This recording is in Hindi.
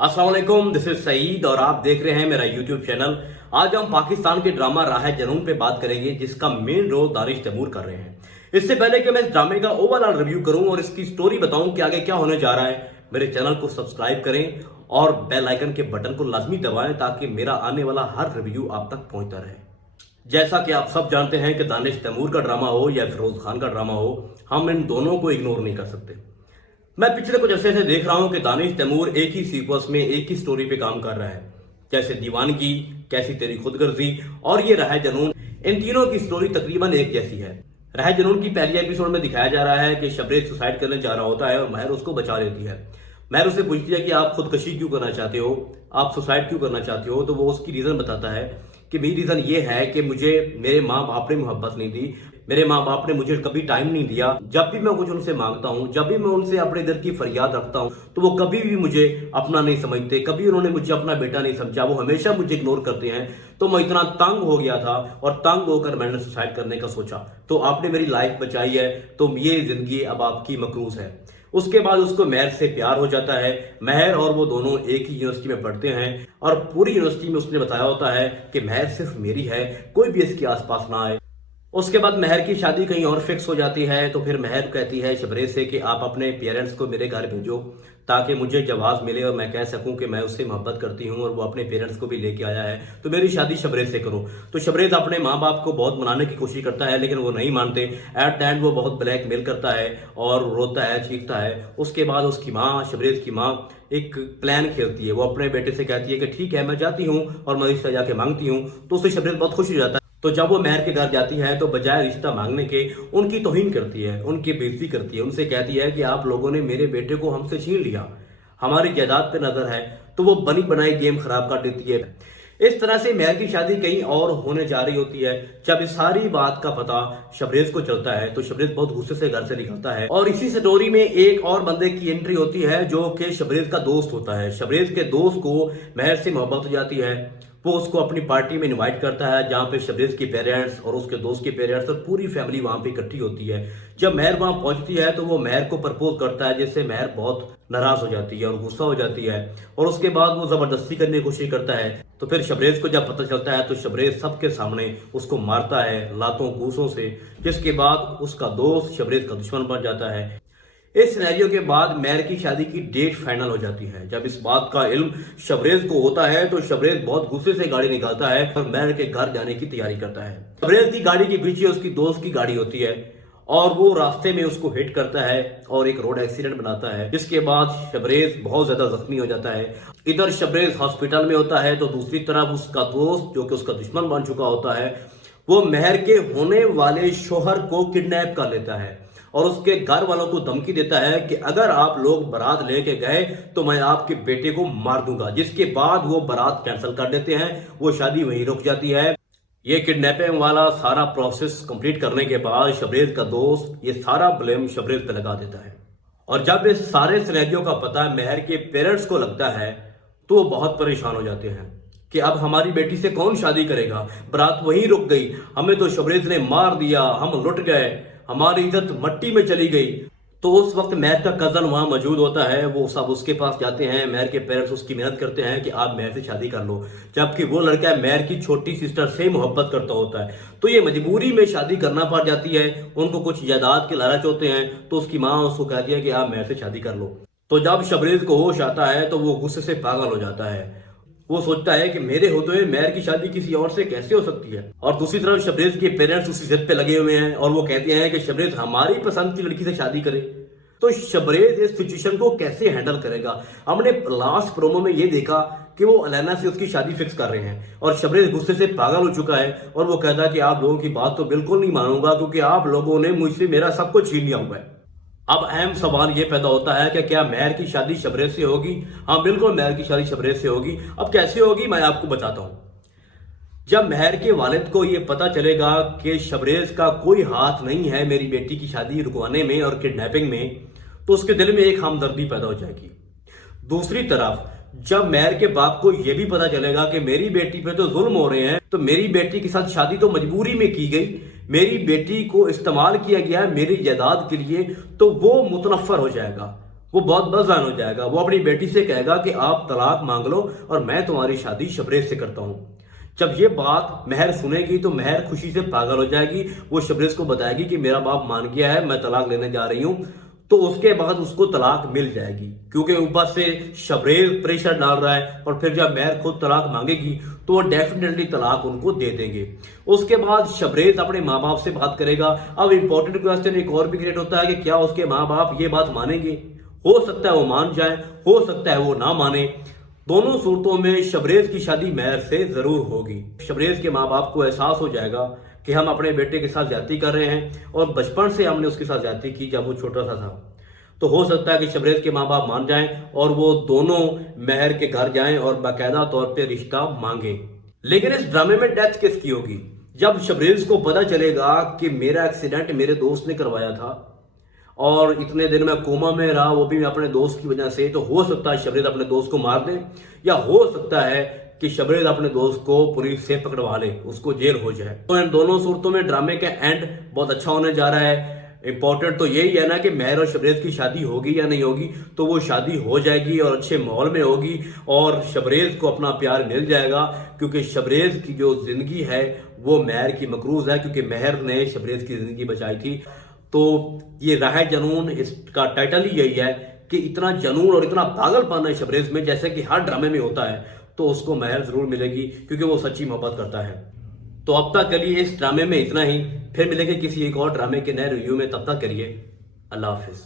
अस्सलाम वालेकुम, दिस इज सईद और आप देख रहे हैं मेरा यूट्यूब चैनल। आज हम पाकिस्तान के ड्रामा राह जुनून पे बात करेंगे, जिसका मेन रोल दानिश तैमूर कर रहे हैं। इससे पहले कि मैं इस ड्रामे का ओवरऑल रिव्यू करूं और इसकी स्टोरी बताऊं कि आगे क्या होने जा रहा है, मेरे चैनल को सब्सक्राइब करें और बेल आइकन के बटन को लाजमी दबाएं ताकि मेरा आने वाला हर रिव्यू आप तक पहुंचता रहे। जैसा कि आप सब जानते हैं कि दानिश तैमूर का ड्रामा हो या फिरोज खान का ड्रामा हो, हम इन दोनों को इग्नोर नहीं कर सकते। मैं पिछले कुछ अरसे से देख रहा हूं कि दानिश तैमूर एक ही सीक्वेंस में एक ही स्टोरी पे काम कर रहा है, जैसे दीवानगी, कैसी तेरी खुदगर्जी और ये राह जुनून। इन तीनों की स्टोरी तकरीबन एक जैसी है। राह जुनून की पहली एपिसोड में दिखाया जा रहा है कि शबरेज सुसाइड करने जा रहा होता है और महर उसको बचा लेती है। महर उससे पूछती है कि आप खुदकशी क्यों करना चाहते हो, आप सुसाइड क्यों करना चाहते हो, तो वो उसकी रीजन बताता है कि मेरी रीजन ये है कि मुझे मेरे माँ बाप ने मोहब्बत नहीं दी, मेरे माँ बाप ने मुझे कभी टाइम नहीं दिया। जब भी मैं कुछ उनसे मांगता हूँ, जब भी मैं उनसे अपने दिल की फरियाद रखता हूँ, तो वो कभी भी मुझे अपना नहीं समझते, कभी उन्होंने मुझे अपना बेटा नहीं समझा, वो हमेशा मुझे इग्नोर करते हैं। तो मैं इतना तंग हो गया था और तंग होकर मैंने सुसाइड करने का सोचा। तो आपने मेरी लाइफ बचाई है, तो ये जिंदगी अब आपकी मकरूज है। उसके बाद उसको महर से प्यार हो जाता है। महर और वो दोनों एक ही यूनिवर्सिटी में पढ़ते हैं और पूरी यूनिवर्सिटी में उसने बताया होता है कि महर सिर्फ मेरी है, कोई भी इसके आसपास ना आए। उसके बाद महर की शादी कहीं और फिक्स हो जाती है। तो फिर महर कहती है शबरेज से कि आप अपने पेरेंट्स को मेरे घर भेजो ताकि मुझे जवाब मिले और मैं कह सकूं कि मैं उससे मोहब्बत करती हूं और वो अपने पेरेंट्स को भी लेके आया है, तो मेरी शादी शबरेज से करो। तो शबरेज अपने माँ बाप को बहुत मनाने की कोशिश करता है, लेकिन वो नहीं मानते। एट द एंड वो बहुत ब्लैकमेल करता है और रोता है, चीखता है। उसके बाद उसकी माँ, शबरेज की माँ, एक प्लान खेलती है। वो अपने बेटे से कहती है कि ठीक है मैं जाती हूँ और मैं रिश्ता जाके मांगती हूँ। तो उससे शबरेज बहुत खुश हो जाता है। तो जब वो महर के घर जाती है तो बजाय रिश्ता मांगने के उनकी तौहीन करती है, उनकी बेइज्जती करती है। उनसे कहती है कि आप लोगों ने मेरे बेटे को हमसे छीन लिया, हमारी जायदाद पे नजर है। तो वो बनी बनाई गेम खराब कर देती है। इस तरह से महर की शादी कहीं और होने जा रही होती है। जब इस सारी बात का पता शबरेज को चलता है तो शबरेज बहुत गुस्से से घर से निकलता है और इसी स्टोरी में एक और बंदे की एंट्री होती है जो कि शबरेज का दोस्त होता है। शबरेज के दोस्त को महर से मोहब्बत हो जाती है। वो उसको अपनी पार्टी में इनवाइट करता है जहां पे शबरेज के पेरेंट्स और उसके दोस्त के पेरेंट्स और पूरी फैमिली वहां पे इकट्ठी होती है। जब महर वहां पहुंचती है तो वो महर को प्रपोज करता है, जिससे महर बहुत नाराज हो जाती है और गुस्सा हो जाती है और उसके बाद वो जबरदस्ती करने की कोशिश करता है। तो फिर शबरेज को जब पता चलता है तो शबरेज सबके सामने उसको मारता है लातों घूसों से, जिसके बाद उसका दोस्त शबरेज का दुश्मन बन जाता है। इस सिनेरियो के बाद महर की शादी की डेट फाइनल हो जाती है। जब इस बात का इल्म शबरेज को होता है तो शबरेज बहुत गुस्से से गाड़ी निकालता है और महर के घर जाने की तैयारी करता है। शबरेज की गाड़ी के पीछे उसकी दोस्त की गाड़ी होती है और वो रास्ते में उसको हिट करता है और एक रोड एक्सीडेंट बनाता है, जिसके बाद शबरेज बहुत ज्यादा जख्मी हो जाता है। इधर शबरेज हॉस्पिटल में होता है तो दूसरी तरफ उसका दोस्त, जो कि उसका दुश्मन बन चुका होता है, वो महर के होने वाले शोहर को किडनैप कर लेता है और उसके घर वालों को धमकी देता है कि अगर आप लोग बारात लेके गए तो मैं आपके बेटे को मार दूंगा। जिसके बाद वो बारात कैंसिल कर देते हैं, वो शादी वहीं रुक जाती है। ये किडनैपिंग वाला सारा प्रोसेस कंप्लीट करने के बाद शबरेज का दोस्त ये सारा ब्लेम शबरेज पे लगा देता है और जब इस सारे सिनेरियो का पता महर के पेरेंट्स को लगता है तो वो बहुत परेशान हो जाते हैं कि अब हमारी बेटी से कौन शादी करेगा, बारात वहीं रुक गई, हमें तो शबरेज ने मार दिया, हम लुट गए, हमारी इज्जत मट्टी में चली गई। तो उस वक्त महर का कजन वहां मौजूद होता है। वो सब उसके पास जाते हैं। महर के पेरेंट्स उसकी मेहनत करते हैं कि आप महर से शादी कर लो, जबकि वो लड़का महर की छोटी सिस्टर से मोहब्बत करता होता है। तो ये मजबूरी में शादी करना पड़ जाती है। उनको कुछ जायदाद के लालच होते हैं तो उसकी माँ उसको कहती है कि आप महर से शादी कर लो। तो जब शबरेज को होश आता है तो वो गुस्से से पागल हो जाता है। वो सोचता है कि मेरे होते हुए महर की शादी किसी और से कैसे हो सकती है। और दूसरी तरफ शबरेज के पेरेंट्स उसी जिद पे लगे हुए हैं और वो कहते हैं कि शबरेज हमारी पसंद की लड़की से शादी करे। तो शबरेज इस सिचुएशन को कैसे हैंडल करेगा। हमने लास्ट प्रोमो में ये देखा कि वो अलैना से उसकी शादी फिक्स कर रहे हैं और शबरेज गुस्से से पागल हो चुका है और वो कहता है कि आप लोगों की बात तो बिल्कुल नहीं मानूंगा क्योंकि आप लोगों ने मुझसे मेरा सब कुछ छीन लिया हुआ है। अब अहम सवाल ये पैदा होता है कि क्या महर की शादी शबरेज से होगी। हाँ बिल्कुल महर की शादी शबरेज से होगी। अब कैसे होगी मैं आपको बताता हूं। जब महर के वालिद को यह पता चलेगा कि शबरेज का कोई हाथ नहीं है मेरी बेटी की शादी रुकवाने में और किडनैपिंग में, तो उसके दिल में एक हमदर्दी पैदा हो जाएगी। दूसरी तरफ जब महर के बाप को यह भी पता चलेगा कि मेरी बेटी पे तो जुल्म हो रहे हैं, तो मेरी बेटी के साथ शादी तो मजबूरी में की गई, मेरी बेटी को इस्तेमाल किया गया मेरी जायदाद के लिए, तो वो मुतनफर हो जाएगा। वो बहुत बेजान हो जाएगा। वो अपनी बेटी से कहेगा कि आप तलाक मांग लो और मैं तुम्हारी शादी शबरेज से करता हूं। जब ये बात महर सुनेगी तो महर खुशी से पागल हो जाएगी। वो शबरेज को बताएगी कि मेरा बाप मान गया है, मैं तलाक लेने जा रही हूं। तो उसके बाद उसको तलाक मिल जाएगी, क्योंकि ऊपर से शबरेज प्रेशर डाल रहा है। और फिर जब महर खुद तलाक मांगेगी तो वो डेफिनेटली तलाक उनको दे देंगे। उसके बाद शबरेज अपने माँ बाप से बात करेगा। अब इंपॉर्टेंट क्वेश्चन एक और भी क्रिएट होता है कि क्या उसके माँ बाप ये बात मानेंगे। हो सकता है वो मान जाए, हो सकता है वो ना माने। दोनों सूरतों में शबरेज की शादी महर से जरूर होगी। शबरेज के माँ बाप को एहसास हो जाएगा कि हम अपने बेटे के साथ ज्यादती कर रहे हैं और बचपन से हमने उसके साथ ज्यादती की जब वो छोटा सा था। तो हो सकता है कि शबरेज के माँ बाप मान जाएं और वो दोनों महर के घर जाएं और बाकायदा तौर पे रिश्ता मांगे। लेकिन इस ड्रामे में डेथ किसकी होगी? जब शबरेज को पता चलेगा कि मेरा एक्सीडेंट मेरे दोस्त ने करवाया था और इतने दिन मैं कोमा में रहा, वो भी अपने दोस्त की वजह से, तो हो सकता है शबरेज अपने दोस्त को मार दे, या हो सकता है कि शबरेज अपने दोस्त को पुलिस से पकड़वा ले, उसको जेल हो जाए। तो इन दोनों सूरतों में ड्रामे का एंड बहुत अच्छा होने जा रहा है। इंपॉर्टेंट तो यही है ना कि महर और शबरेज की शादी होगी या नहीं होगी। तो वो शादी हो जाएगी और अच्छे माहौल में होगी और शबरेज को अपना प्यार मिल जाएगा, क्योंकि शबरेज की जो जिंदगी है वो महर की मकरूज है, क्योंकि महर ने शबरेज की जिंदगी बचाई थी। तो ये राह जनून, इसका टाइटल ही यही है कि इतना जनून और इतना पागलपन है शबरेज में, जैसे कि हर ड्रामे में होता है। तो उसको महर जरूर मिलेगी, क्योंकि वो सच्ची मोहब्बत करता है। तो अब तक के लिए इस ड्रामे में इतना ही। फिर मिलेंगे किसी एक और ड्रामे के नए रिव्यू में। तब तक करिए अल्लाह हाफिज।